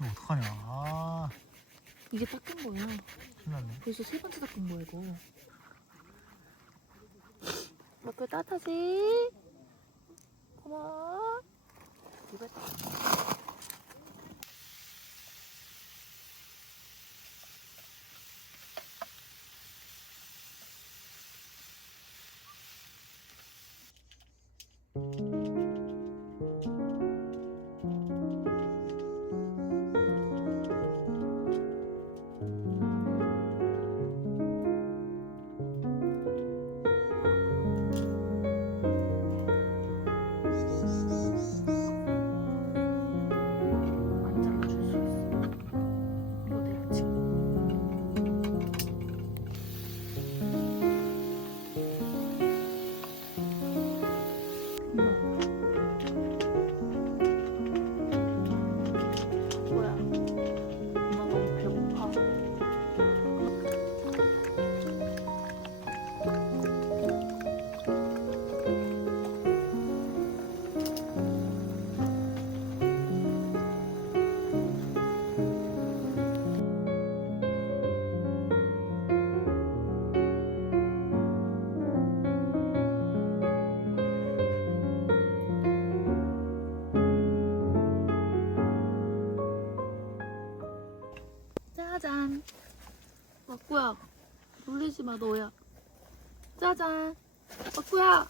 어떡하냐. 아, 이게 닦은 거야. 큰일 났네. 벌써 세 번째 닦은 거야 이거. 먹고 따뜻하지? 고마워. 이거 안 잘라줄 수 있어. 이거 내야지. 뭐야? 엄마 너무 배고파. 짜잔. 막구야, 놀리지 마 너야. 짜잔. 막구야.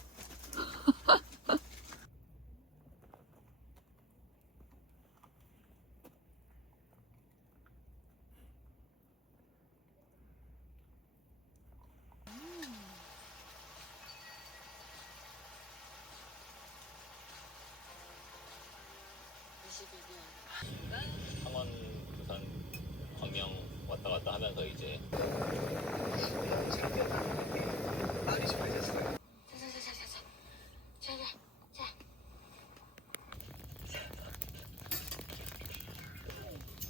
창원, 부산, 광명 왔다 갔다 하면서 이제 말이 좋아졌어요.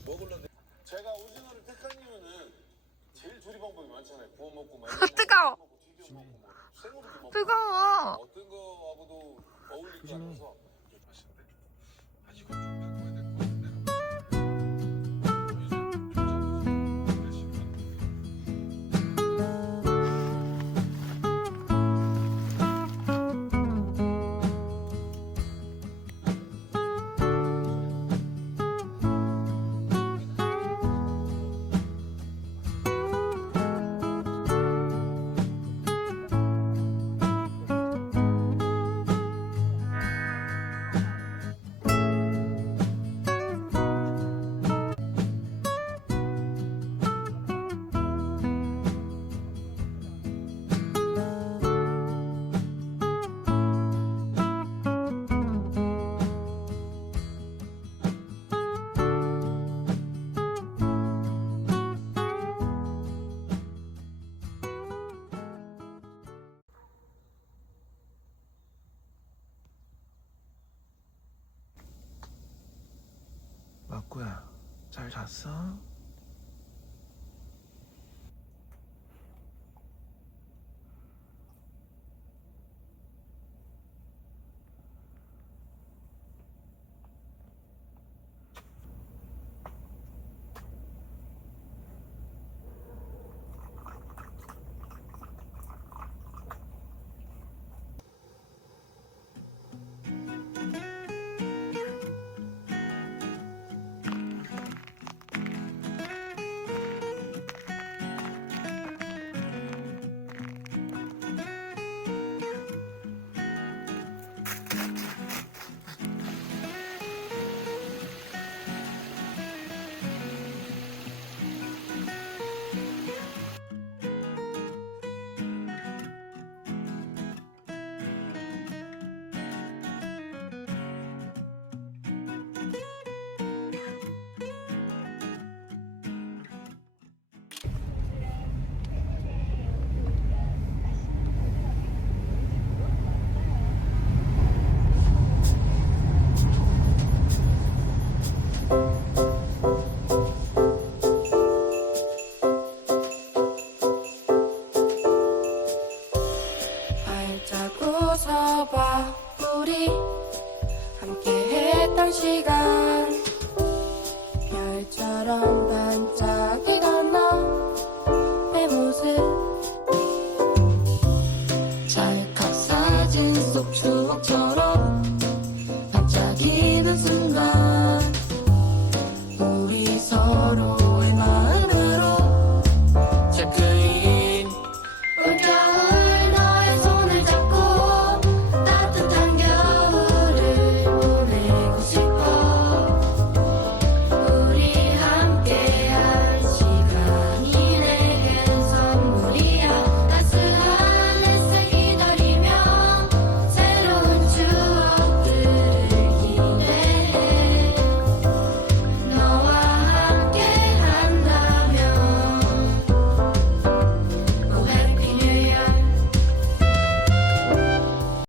먹을런데 제가 오징어를 택한 이유는 제일 조리 방법이 많잖아요. 구워 먹고 말 뜨거워. 튀겨 먹고 뭐 생으로도 먹고 뜨거워. 어떤 거하고도 어울릴 것 같아서 맛있는데 아 이거 좀 바꿔야 될 것 같은데. 막구야, 잘 잤어? 되짚어봐 우리 함께했던 시간 별처럼 반짝이던 너의 모습 찰칵 사진 속 추억처럼